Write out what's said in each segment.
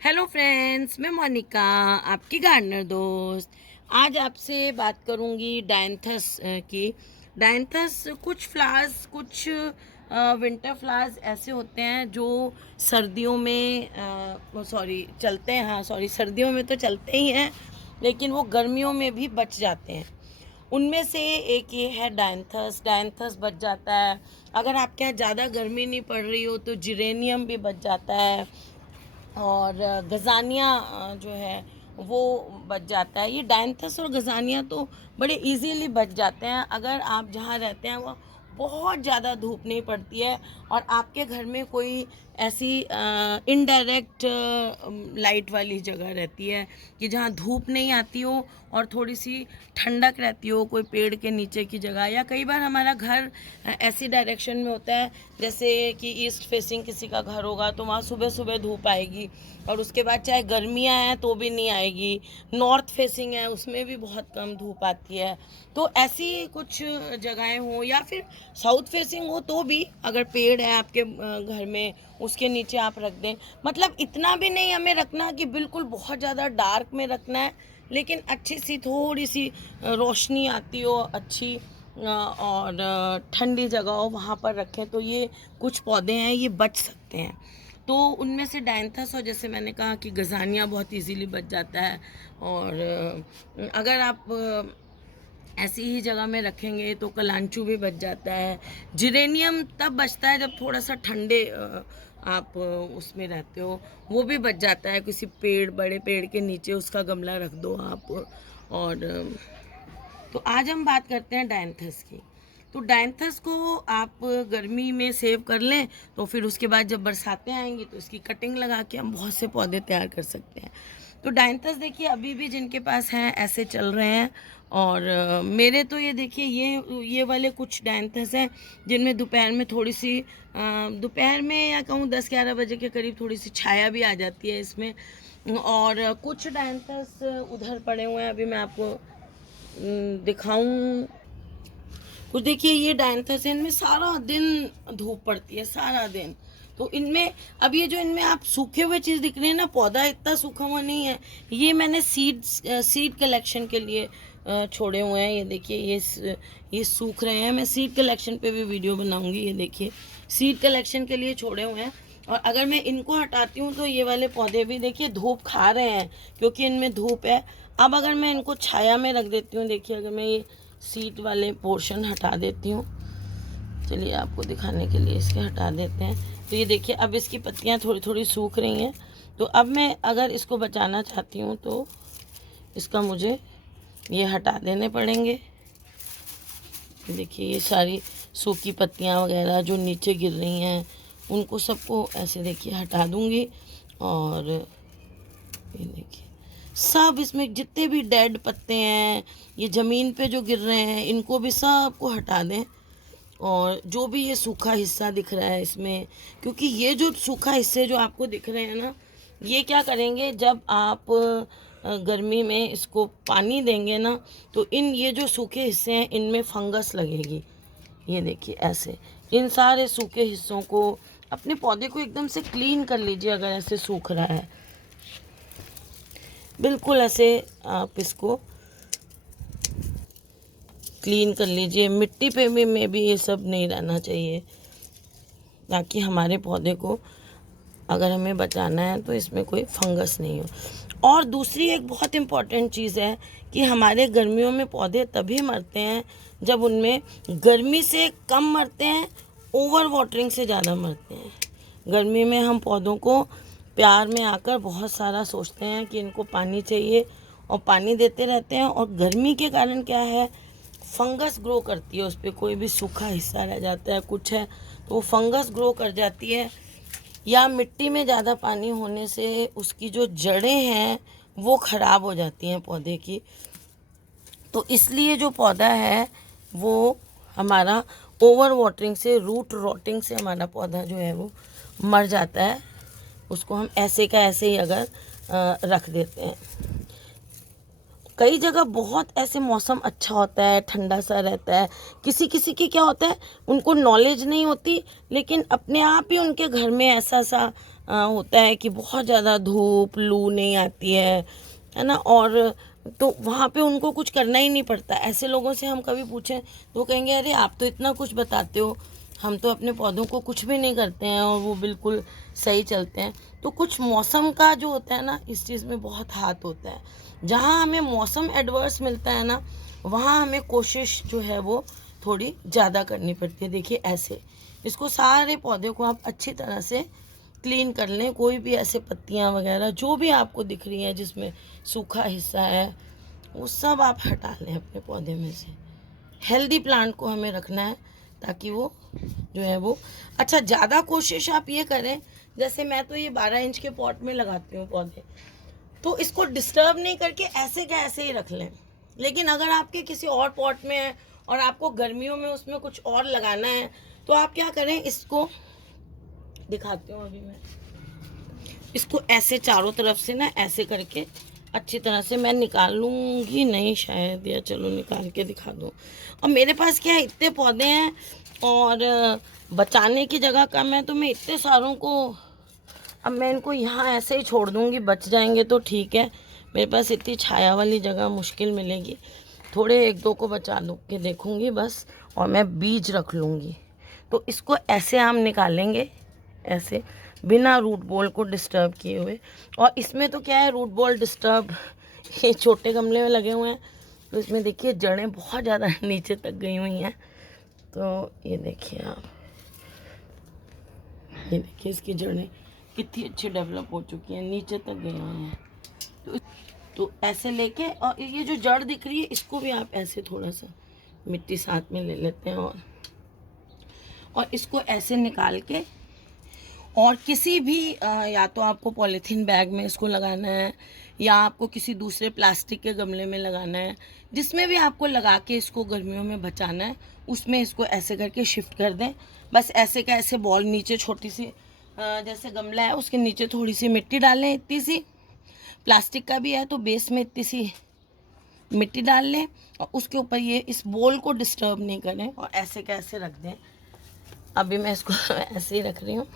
Hello friends, मैं मोनिका, आपकी gardener दोस्त। आज आपसे बात करूंगी डायंथस की। डायंथस कुछ फ्लावर्स, कुछ विंटर फ्लावर्स ऐसे होते हैं जो सर्दियों में चलते हैं। हाँ सॉरी, सर्दियों में तो चलते ही हैं, लेकिन वो गर्मियों में भी बच जाते हैं। उनमें से एक ये है डायंथस। डायंथस बच जाता है। अगर आपके यहाँ ज़्यादा गर्मी नहीं पड़ रही हो तो जिरेनियम भी बच जाता है, और गज़ानिया जो है वो बच जाता है। ये डायंथस और गज़ानिया तो बड़े इजीली बच जाते हैं अगर आप जहाँ रहते हैं वो बहुत ज़्यादा धूप नहीं पड़ती है, और आपके घर में कोई ऐसी इनडायरेक्ट लाइट वाली जगह रहती है कि जहाँ धूप नहीं आती हो और थोड़ी सी ठंडक रहती हो, कोई पेड़ के नीचे की जगह। या कई बार हमारा घर ऐसी डायरेक्शन में होता है, जैसे कि ईस्ट फेसिंग किसी का घर होगा तो वहाँ सुबह सुबह धूप आएगी, और उसके बाद चाहे गर्मियाँ हैं तो भी नहीं आएगी। नॉर्थ फेसिंग है, उसमें भी बहुत कम धूप आती है। तो ऐसी कुछ जगहें हों, या फिर साउथ फेसिंग हो तो भी अगर पेड़ है आपके घर में, उसके नीचे आप रख दें। मतलब इतना भी नहीं हमें रखना कि बिल्कुल बहुत ज़्यादा डार्क में रखना है, लेकिन अच्छी सी थोड़ी सी रोशनी आती हो अच्छी, और ठंडी जगह हो वहाँ पर रखें तो ये कुछ पौधे हैं ये बच सकते हैं। तो उनमें से डायंथस, और जैसे मैंने कहा कि गज़ानिया बहुत इजीली बच जाता है। और अगर आप ऐसी ही जगह में रखेंगे तो कलांचू भी बच जाता है। जिरेनियम तब बचता है जब थोड़ा सा ठंडे आप उसमें रहते हो, वो भी बच जाता है। किसी पेड़, बड़े पेड़ के नीचे उसका गमला रख दो आप। और तो आज हम बात करते हैं डायंथस की। तो डायंथस को आप गर्मी में सेव कर लें तो फिर उसके बाद जब बरसातें आएंगी तो इसकी कटिंग लगा के हम बहुत से पौधे तैयार कर सकते हैं। तो डायंथस देखिए अभी भी जिनके पास हैं ऐसे चल रहे हैं। और मेरे तो ये देखिए ये वाले कुछ डायंथस हैं जिनमें दोपहर में थोड़ी सी दोपहर में या कहूँ 10-11 बजे के करीब थोड़ी सी छाया भी आ जाती है इसमें। और कुछ डायंथस उधर पड़े हुए हैं, अभी मैं आपको दिखाऊं। तो देखिए ये डायंथस है, इनमें सारा दिन धूप पड़ती है, सारा दिन। तो इनमें अब ये जो इनमें आप सूखे हुए चीज़ दिख रहे हैं ना, पौधा इतना सूखा हुआ नहीं है। ये मैंने सीड कलेक्शन के लिए छोड़े हुए हैं। ये देखिए ये सूख रहे हैं। मैं सीड कलेक्शन पे भी वीडियो बनाऊंगी। ये देखिए सीड कलेक्शन के लिए छोड़े हुए हैं। और अगर मैं इनको हटाती हूँ तो ये वाले पौधे भी देखिए धूप खा रहे हैं, क्योंकि इनमें धूप है। अब अगर मैं इनको छाया में रख देती हूँ, देखिए अगर मैं ये सीट वाले पोर्शन हटा देती हूँ, चलिए आपको दिखाने के लिए इसके हटा देते हैं। तो ये देखिए अब इसकी पत्तियाँ थोड़ी थोड़ी सूख रही हैं। तो अब मैं अगर इसको बचाना चाहती हूँ तो इसका मुझे ये हटा देने पड़ेंगे। देखिए ये सारी सूखी पत्तियाँ वगैरह जो नीचे गिर रही हैं उनको सबको ऐसे देखिए हटा दूँगी। और ये देखिए सब इसमें जितने भी डेड पत्ते हैं, ये ज़मीन पे जो गिर रहे हैं, इनको भी सबको हटा दें। और जो भी ये सूखा हिस्सा दिख रहा है इसमें, क्योंकि ये जो सूखा हिस्से जो आपको दिख रहे हैं ना, ये क्या करेंगे जब आप गर्मी में इसको पानी देंगे ना, तो ये जो सूखे हिस्से हैं इनमें फंगस लगेगी। ये देखिए ऐसे इन सारे सूखे हिस्सों को, अपने पौधे को एकदम से क्लीन कर लीजिए। अगर ऐसे सूख रहा है बिल्कुल ऐसे आप इसको क्लीन कर लीजिए। मिट्टी पे भी में भी ये सब नहीं रहना चाहिए, ताकि हमारे पौधे को अगर हमें बचाना है तो इसमें कोई फंगस नहीं हो। और दूसरी एक बहुत इम्पॉर्टेंट चीज़ है कि हमारे गर्मियों में पौधे तभी मरते हैं जब उनमें गर्मी से कम मरते हैं, ओवर वाटरिंग से ज़्यादा मरते हैं। गर्मी में हम पौधों को प्यार में आकर बहुत सारा सोचते हैं कि इनको पानी चाहिए, और पानी देते रहते हैं। और गर्मी के कारण क्या है, फंगस ग्रो करती है उस पर। कोई भी सूखा हिस्सा रह जाता है, कुछ है तो वो फंगस ग्रो कर जाती है। या मिट्टी में ज़्यादा पानी होने से उसकी जो जड़ें हैं वो ख़राब हो जाती हैं पौधे की। तो इसलिए जो पौधा है वो हमारा ओवर वाटरिंग से, रूट रॉटिंग से हमारा पौधा जो है वो मर जाता है। उसको हम ऐसे का ऐसे ही अगर रख देते हैं। कई जगह बहुत ऐसे मौसम अच्छा होता है, ठंडा सा रहता है। किसी किसी की क्या होता है, उनको नॉलेज नहीं होती, लेकिन अपने आप ही उनके घर में ऐसा सा होता है कि बहुत ज़्यादा धूप लू नहीं आती है ना, और तो वहाँ पे उनको कुछ करना ही नहीं पड़ता। ऐसे लोगों से हम कभी पूछें तो वो कहेंगे अरे आप तो इतना कुछ बताते हो, हम तो अपने पौधों को कुछ भी नहीं करते हैं और वो बिल्कुल सही चलते हैं। तो कुछ मौसम का जो होता है ना, इस चीज़ में बहुत हाथ होता है। जहाँ हमें मौसम एडवर्स मिलता है ना, वहाँ हमें कोशिश जो है वो थोड़ी ज़्यादा करनी पड़ती है। देखिए ऐसे इसको सारे पौधे को आप अच्छी तरह से क्लीन कर लें। कोई भी ऐसे पत्तियाँ वगैरह जो भी आपको दिख रही हैं जिसमें सूखा हिस्सा है, वो सब आप हटा लें अपने पौधे में से। हेल्दी प्लांट को हमें रखना है ताकि वो जो है वो अच्छा। ज़्यादा कोशिश आप ये करें, जैसे मैं तो ये 12 इंच के पॉट में लगाती हूँ पौधे, तो इसको डिस्टर्ब नहीं करके ऐसे का ऐसे ही रख लें। लेकिन अगर आपके किसी और पॉट में है और आपको गर्मियों में उसमें कुछ और लगाना है, तो आप क्या करें, इसको दिखाती हूँ अभी मैं। इसको ऐसे चारों तरफ से ना ऐसे करके अच्छी तरह से मैं निकाल लूँगी, नहीं शायद, या चलो निकाल के दिखा दूँ। और मेरे पास क्या है, इतने पौधे हैं और बचाने की जगह कम है, तो मैं इतने सारों को अब मैं इनको यहाँ ऐसे ही छोड़ दूँगी, बच जाएंगे तो ठीक है। मेरे पास इतनी छाया वाली जगह मुश्किल मिलेगी, थोड़े एक दो को बचा लूँ के देखूँगी बस, और मैं बीज रख लूँगी। तो इसको ऐसे हम निकालेंगे, ऐसे बिना रूट बॉल को डिस्टर्ब किए हुए। और इसमें तो क्या है, रूट बॉल डिस्टर्ब ये छोटे गमले में लगे हुए हैं, तो इसमें देखिए जड़ें बहुत ज़्यादा नीचे तक गई हुई हैं। तो ये देखिए आप, ये देखिए इसकी जड़ें कितनी अच्छी डेवलप हो चुकी हैं, नीचे तक गई हुई हैं। तो ऐसे लेके, और ये जो जड़ दिख रही है इसको भी आप ऐसे थोड़ा सा मिट्टी साथ में ले लेते हैं, और इसको ऐसे निकाल के, और किसी भी या तो आपको पॉलीथीन बैग में इसको लगाना है, या आपको किसी दूसरे प्लास्टिक के गमले में लगाना है, जिसमें भी आपको लगा के इसको गर्मियों में बचाना है, उसमें इसको ऐसे करके शिफ्ट कर दें। बस ऐसे का ऐसे बॉल नीचे छोटी सी जैसे गमला है उसके नीचे थोड़ी सी मिट्टी डालें, इतनी सी, प्लास्टिक का भी है तो बेस में इतनी सी मिट्टी डाल लें, और उसके ऊपर ये इस बॉल को डिस्टर्ब नहीं करें, और ऐसे का ऐसे रख दें। अभी मैं इसको ऐसे ही रख रही हूँ,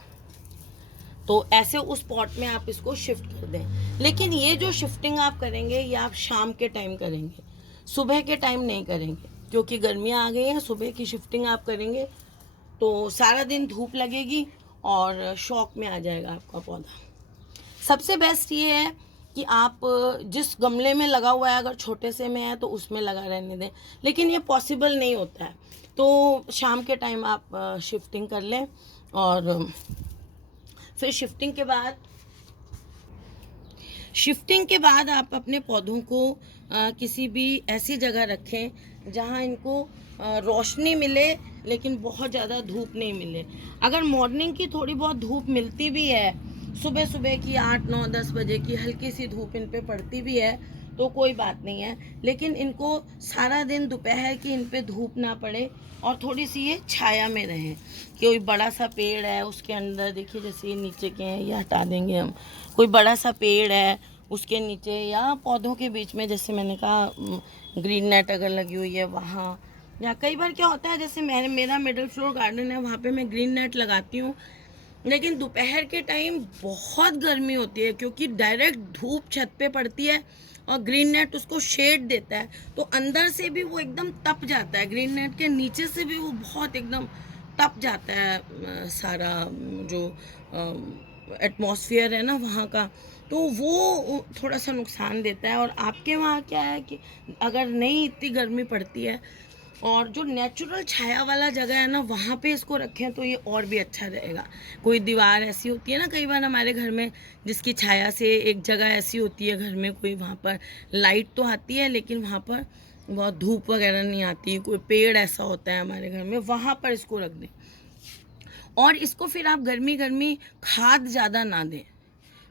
तो ऐसे उस पॉट में आप इसको शिफ्ट कर दें। लेकिन ये जो शिफ्टिंग आप करेंगे ये आप शाम के टाइम करेंगे, सुबह के टाइम नहीं करेंगे, क्योंकि गर्मियाँ आ गई हैं। सुबह की शिफ्टिंग आप करेंगे तो सारा दिन धूप लगेगी और शौक में आ जाएगा आपका पौधा। सबसे बेस्ट ये है कि आप जिस गमले में लगा हुआ है, अगर छोटे से में है तो उसमें लगा रहने दें, लेकिन ये पॉसिबल नहीं होता है, तो शाम के टाइम आप शिफ्टिंग कर लें। और फिर शिफ्टिंग के बाद आप अपने पौधों को किसी भी ऐसी जगह रखें जहां इनको रोशनी मिले, लेकिन बहुत ज़्यादा धूप नहीं मिले। अगर मॉर्निंग की थोड़ी बहुत धूप मिलती भी है, सुबह सुबह की 8, 9, 10 बजे की हल्की सी धूप इन पे पड़ती भी है तो कोई बात नहीं है, लेकिन इनको सारा दिन दोपहर की इन पे धूप ना पड़े और थोड़ी सी ये छाया में रहें। कोई बड़ा सा पेड़ है उसके अंदर, देखिए जैसे ये नीचे के हैं, ये हटा देंगे हम। कोई बड़ा सा पेड़ है उसके नीचे, या पौधों के बीच में, जैसे मैंने कहा ग्रीन नेट अगर लगी हुई है वहाँ, या कई बार क्या होता है, जैसे मेरा मिडिल फ्लोर गार्डन है, वहाँ पे मैं ग्रीन नेट लगाती हूँ, लेकिन दोपहर के टाइम बहुत गर्मी होती है क्योंकि डायरेक्ट धूप छत पे पड़ती है और ग्रीन नेट उसको शेड देता है, तो अंदर से भी वो एकदम तप जाता है, ग्रीन नेट के नीचे से भी वो बहुत एकदम तप जाता है सारा जो एटमॉस्फेयर है ना वहाँ का, तो वो थोड़ा सा नुकसान देता है। और आपके वहाँ क्या है कि अगर नहीं इतनी गर्मी पड़ती है और जो नेचुरल छाया वाला जगह है ना, वहाँ पे इसको रखें तो ये और भी अच्छा रहेगा। कोई दीवार ऐसी होती है ना कई बार हमारे घर में, जिसकी छाया से एक जगह ऐसी होती है घर में, कोई वहाँ पर लाइट तो आती है लेकिन वहाँ पर बहुत धूप वगैरह नहीं आती, कोई पेड़ ऐसा होता है हमारे घर में, वहाँ पर इसको रख दें। और इसको फिर आप गर्मी खाद ज़्यादा ना दें,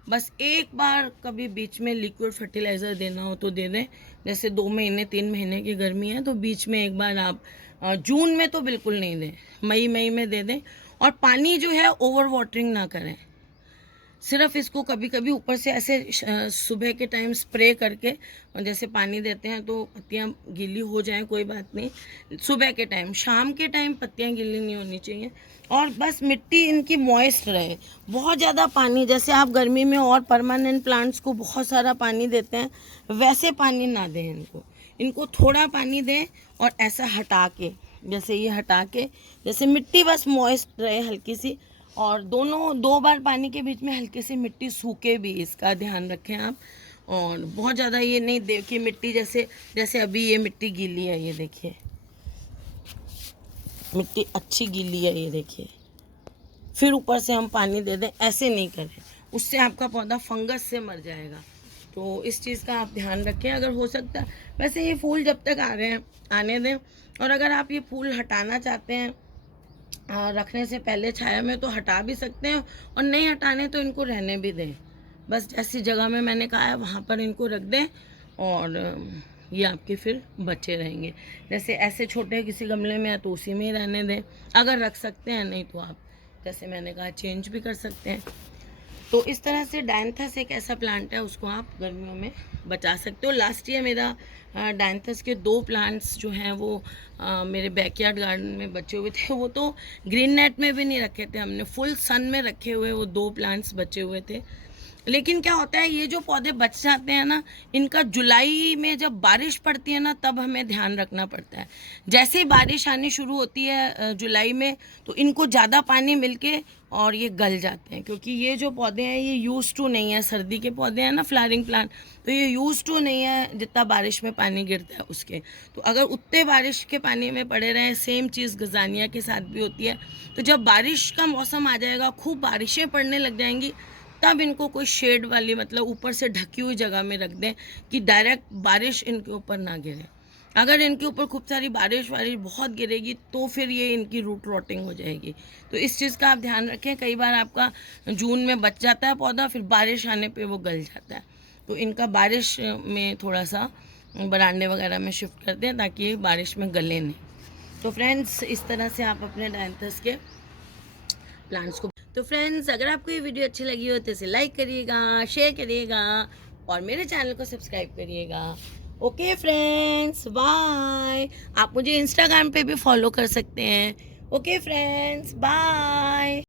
बस एक बार कभी बीच में लिक्विड फर्टिलाइज़र देना हो तो दे दें। जैसे 2 महीने 3 महीने की गर्मी है तो बीच में एक बार आप, जून में तो बिल्कुल नहीं दें, मई में दे दें। और पानी जो है ओवर वाटरिंग ना करें, सिर्फ इसको कभी कभी ऊपर से ऐसे सुबह के टाइम स्प्रे करके, और जैसे पानी देते हैं तो पत्तियां गीली हो जाएं कोई बात नहीं, सुबह के टाइम, शाम के टाइम पत्तियां गीली नहीं होनी चाहिए। और बस मिट्टी इनकी मॉइस्ट रहे, बहुत ज़्यादा पानी, जैसे आप गर्मी में और परमानेंट प्लांट्स को बहुत सारा पानी देते हैं वैसे पानी ना दें इनको, इनको थोड़ा पानी दें और ऐसा हटा के, जैसे ये हटा के, जैसे मिट्टी बस मॉइस्ट रहे हल्की सी, और दोनों 2 बार पानी के बीच में हल्की सी मिट्टी सूखे भी, इसका ध्यान रखें आप। और बहुत ज़्यादा ये नहीं देखिए मिट्टी, जैसे जैसे अभी ये मिट्टी गीली है, ये देखिए मिट्टी अच्छी गीली है, ये देखिए, फिर ऊपर से हम पानी दे दें, ऐसे नहीं करें, उससे आपका पौधा फंगस से मर जाएगा। तो इस चीज़ का आप ध्यान रखें अगर हो सकता है। वैसे ये फूल जब तक आ रहे हैं आने दें, और अगर आप ये फूल हटाना चाहते हैं रखने से पहले छाया में, तो हटा भी सकते हैं, और नहीं हटाने तो इनको रहने भी दें, बस जैसी जगह में मैंने कहा है वहाँ पर इनको रख दें, और ये आपके फिर बचे रहेंगे। जैसे ऐसे छोटे किसी गमले में है तो उसी में ही रहने दें अगर रख सकते हैं, नहीं तो आप जैसे मैंने कहा चेंज भी कर सकते हैं। तो इस तरह से डायंथस एक ऐसा प्लांट है, उसको आप गर्मियों में बचा सकते हो। लास्ट ईयर मेरा डायंथस के 2 प्लांट्स जो हैं वो मेरे बैकयार्ड गार्डन में बचे हुए थे, वो तो ग्रीन नेट में भी नहीं रखे थे हमने, फुल सन में रखे हुए वो 2 प्लांट्स बचे हुए थे। लेकिन क्या होता है, ये जो पौधे बच जाते हैं ना, इनका जुलाई में जब बारिश पड़ती है ना तब हमें ध्यान रखना पड़ता है। जैसे ही बारिश आनी शुरू होती है जुलाई में, तो इनको ज़्यादा पानी मिलके और ये गल जाते हैं, क्योंकि ये जो पौधे हैं ये यूज टू नहीं है, सर्दी के पौधे हैं ना फ्लावरिंग प्लांट, तो ये यूज टू नहीं है जितना बारिश में पानी गिरता है उसके। तो अगर उतने बारिश के पानी में पड़े रहें, सेम चीज़ गजानिया के साथ भी होती है। तो जब बारिश का मौसम आ जाएगा, खूब बारिशें पड़ने लग जाएंगी, तब इनको कोई शेड वाली, मतलब ऊपर से ढकी हुई जगह में रख दें कि डायरेक्ट बारिश इनके ऊपर ना गिरे। अगर इनके ऊपर खूब सारी बारिश बहुत गिरेगी तो फिर ये इनकी रूट रॉटिंग हो जाएगी। तो इस चीज़ का आप ध्यान रखें। कई बार आपका जून में बच जाता है पौधा, फिर बारिश आने पे वो गल जाता है, तो इनका बारिश में थोड़ा सा बरांडे वगैरह में शिफ्ट कर दें ताकि ये बारिश में गले नहीं। तो फ्रेंड्स, इस तरह से आप अपने डायंथस के प्लांट्स को। तो फ्रेंड्स, अगर आपको ये वीडियो अच्छी लगी हो तो इसे लाइक करिएगा, शेयर करिएगा और मेरे चैनल को सब्सक्राइब करिएगा। Okay friends, bye. आप मुझे इंस्टाग्राम पे भी फॉलो कर सकते हैं। Okay friends, bye.